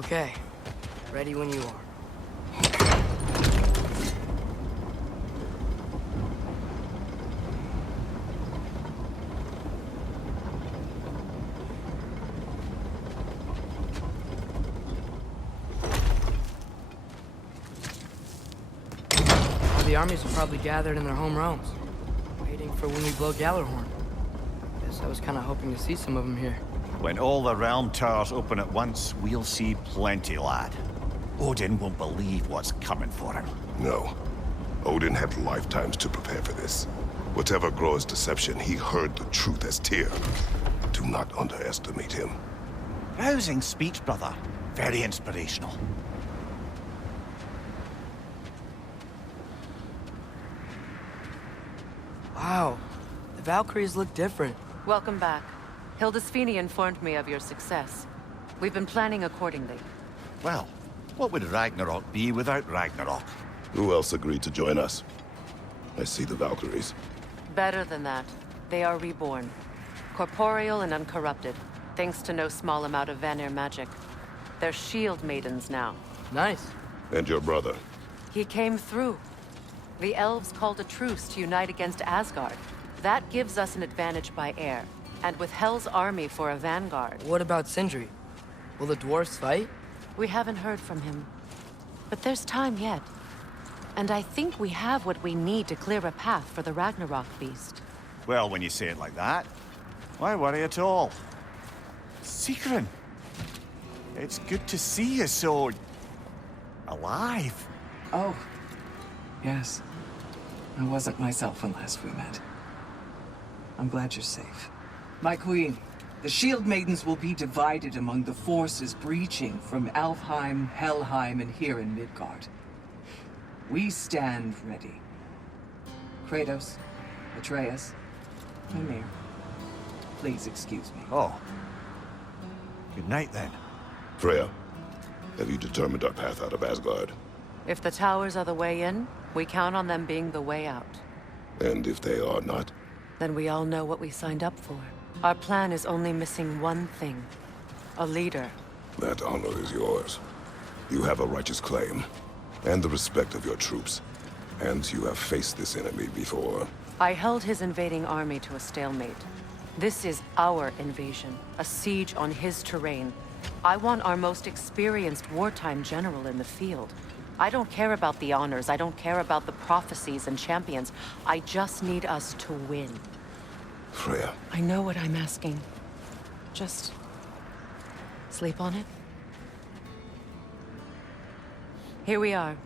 Okay. Ready when you are. All the armies are probably gathered in their home realms, waiting for when we blow Gallarhorn. Guess I was kind of hoping to see some of them here. When all the realm towers open at once, we'll see plenty, lad. Odin won't believe what's coming for him. No. Odin had lifetimes to prepare for this. Whatever Groa's deception, he heard the truth as Tyr. Do not underestimate him. Rousing speech, brother. Very inspirational. Wow. The Valkyries look different. Welcome back. Hildisvini informed me of your success. We've been planning accordingly. Well, what would Ragnarok be without Ragnarok? Who else agreed to join us? I see the Valkyries. Better than that. They are reborn. Corporeal and uncorrupted, thanks to no small amount of Vanir magic. They're shield maidens now. Nice. And your brother? He came through. The elves called a truce to unite against Asgard. That gives us an advantage by air. And with Hel's army for a vanguard. What about Sindri? Will the dwarves fight? We haven't heard from him. But there's time yet. And I think we have what we need to clear a path for the Ragnarok beast. Well, when you say it like that, why worry at all? Sigrun, it's good to see you so... alive. Oh, yes. I wasn't myself when last we met. I'm glad you're safe. My queen, the Shield Maidens will be divided among the forces breaching from Alfheim, Helheim, and here in Midgard. We stand ready. Kratos, Atreus, Mimir, please excuse me. Oh. Good night, then. Freya, have you determined our path out of Asgard? If the towers are the way in, we count on them being the way out. And if they are not? Then we all know what we signed up for. Our plan is only missing one thing. A leader. That honor is yours. You have a righteous claim, and the respect of your troops. And you have faced this enemy before. I held his invading army to a stalemate. This is our invasion, a siege on his terrain. I want our most experienced wartime general in the field. I don't care about the honors, I don't care about the prophecies and champions. I just need us to win. Freya. I know what I'm asking. Just... sleep on it? Here we are.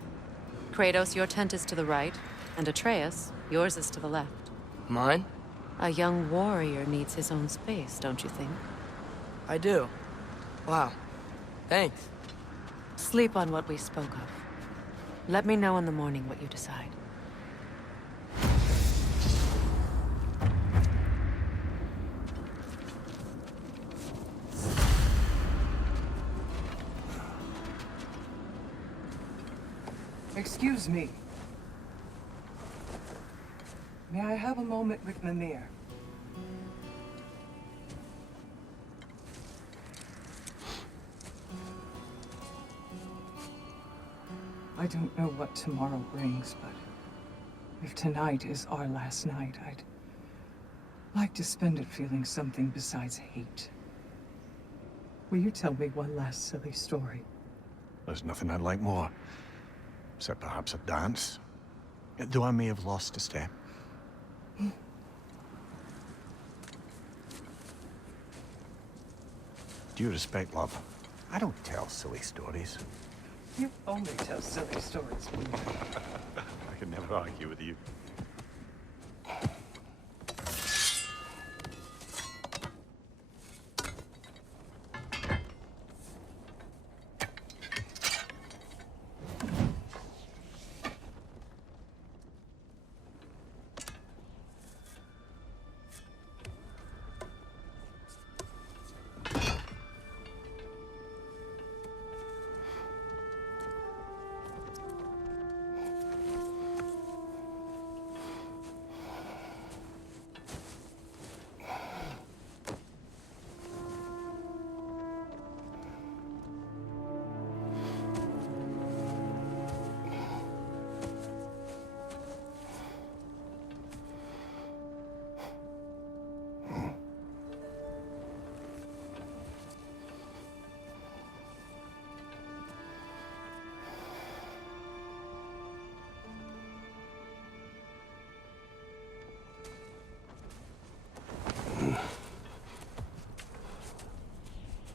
Kratos, your tent is to the right, and Atreus, yours is to the left. Mine? A young warrior needs his own space, don't you think? I do. Wow. Thanks. Sleep on what we spoke of. Let me know in the morning what you decide. Excuse me. May I have a moment with Mimir? I don't know what tomorrow brings, but if tonight is our last night, I'd like to spend it feeling something besides hate. Will you tell me one last silly story? There's nothing I'd like more. Except perhaps a dance. Though I may have lost a step. Due respect, love. I don't tell silly stories. You only tell silly stories. I can never argue with you.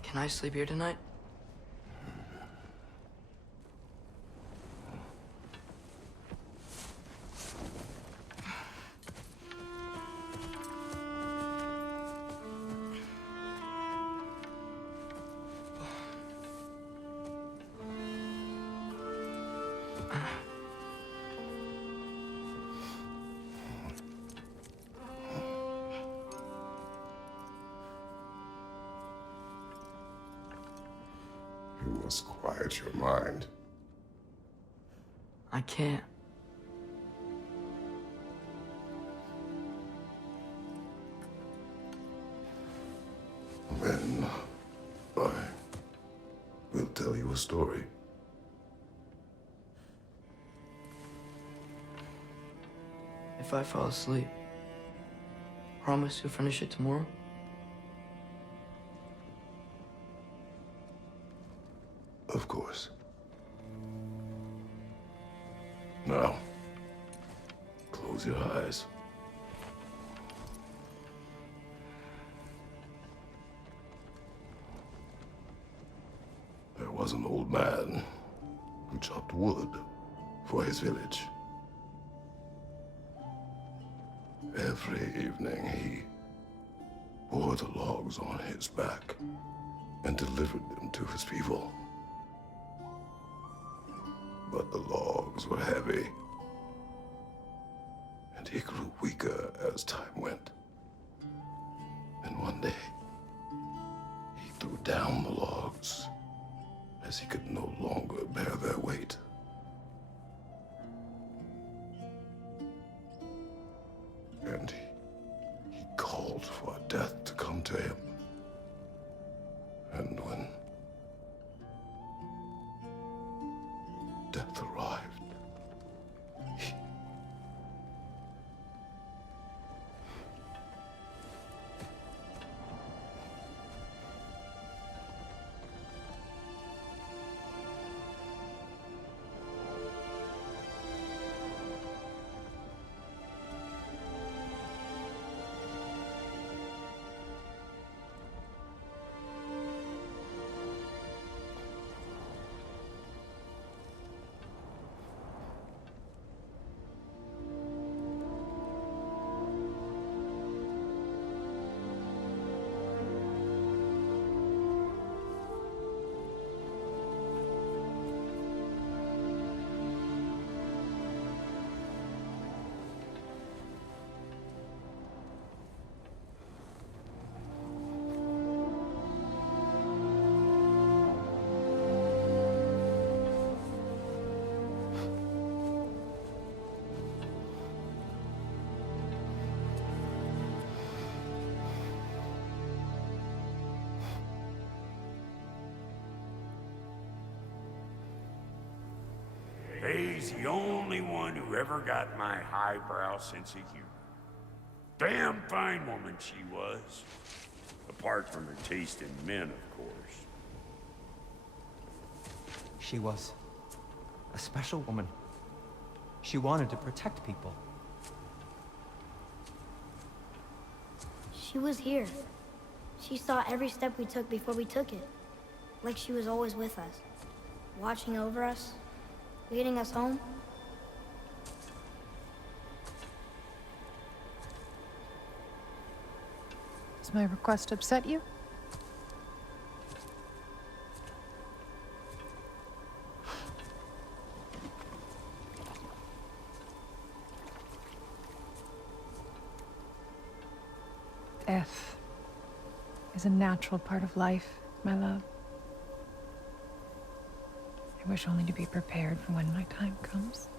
Can I sleep here tonight? You must quiet your mind. I can't. Then I will tell you a story. If I fall asleep, promise you'll finish it tomorrow? Of course. Now, close your eyes. There was an old man who chopped wood for his village. Every evening he bore the logs on his back and delivered them to his people. But the logs were heavy, and he grew weaker as time went. And one day, he threw down the logs as he could no longer bear their weight. And he called for death to come to him. And when death arrived, Faye's the only one who ever got my highbrow sense of humor. Damn fine woman she was. Apart from her taste in men, of course. She was a special woman. She wanted to protect people. She was here. She saw every step we took before we took it. Like she was always with us. Watching over us. Leading us home. Does my request upset you? Death is a natural part of life, my love. I wish only to be prepared for when my time comes.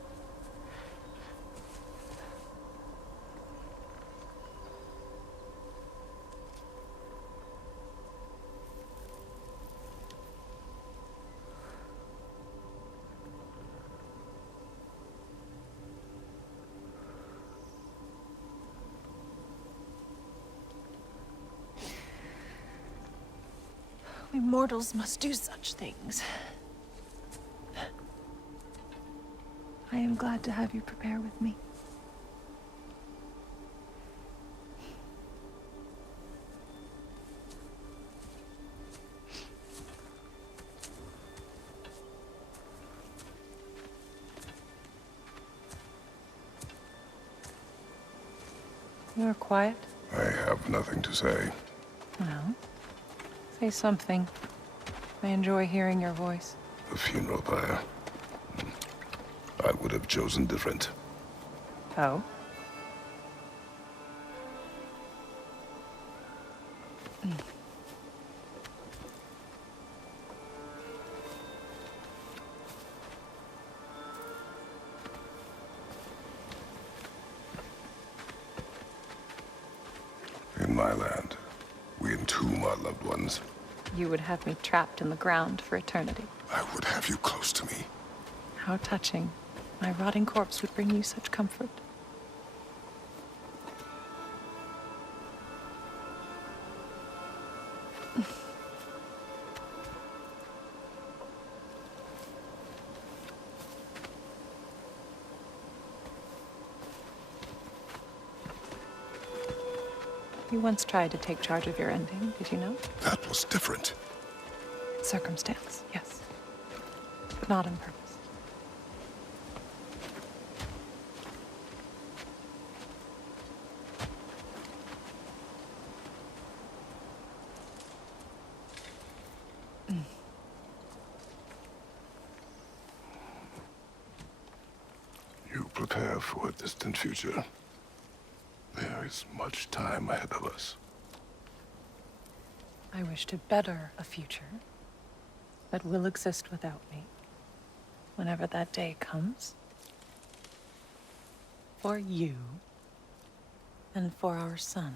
We mortals must do such things. I am glad to have you prepare with me. You're quiet. I have nothing to say. Well, say something. I enjoy hearing your voice. The funeral pyre. I would have chosen different. Oh? In my land, we entomb our loved ones. You would have me trapped in the ground for eternity. I would have you close to me. How touching. My rotting corpse would bring you such comfort. You once tried to take charge of your ending, did you know? That was different. Circumstance, yes. But not on purpose. You prepare for a distant future. There is much time ahead of us. I wish to better a future that will exist without me, whenever that day comes. For you, and for our son.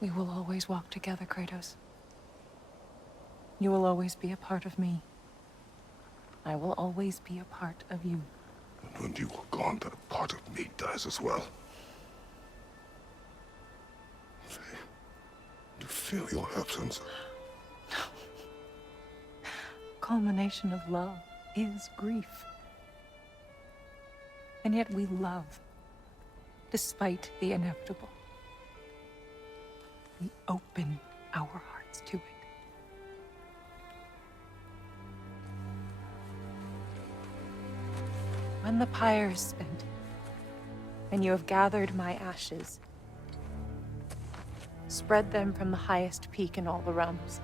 We will always walk together, Kratos. You will always be a part of me. I will always be a part of you. And when you are gone, that part of me dies as well. Faye, you feel your absence. Culmination of love is grief. And yet we love, despite the inevitable. We open our hearts to it. When the pyre is spent, and you have gathered my ashes, spread them from the highest peak in all the realms.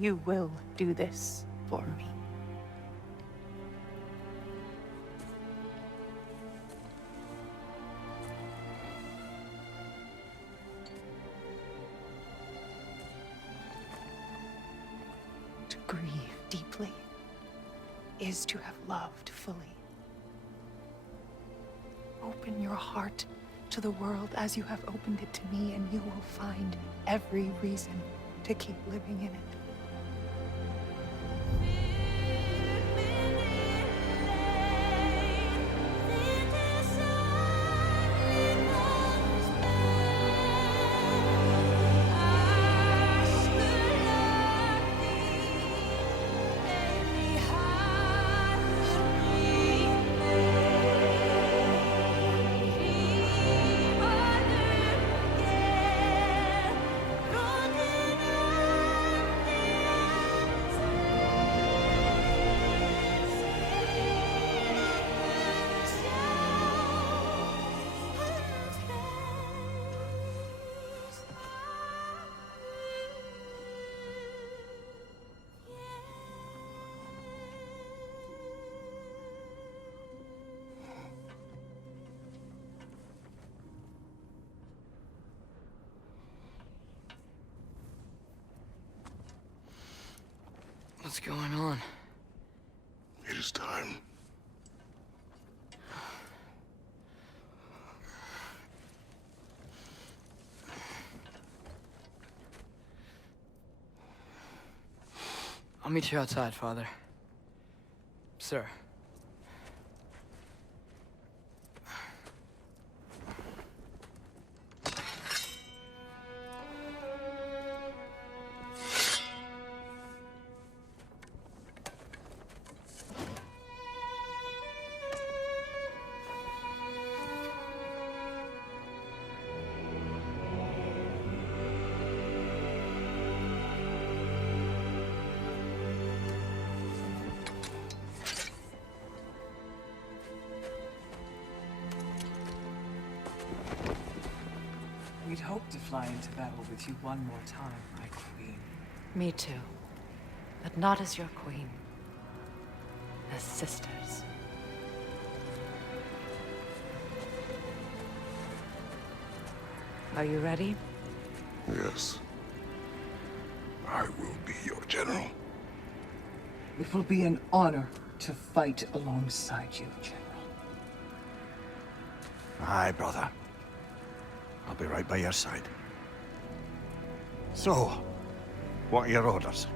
You will do this for me. To grieve deeply is to have loved fully. Open your heart to the world as you have opened it to me, and you will find every reason to keep living in it. What's going on? It is time. I'll meet you outside, Father. Sir. hope to fly into battle with you one more time, my queen. Me too. But not as your queen. As sisters. Are you ready? Yes. I will be your general. It will be an honor to fight alongside you, General. Aye, brother. I'll be right by your side. So, what are your orders?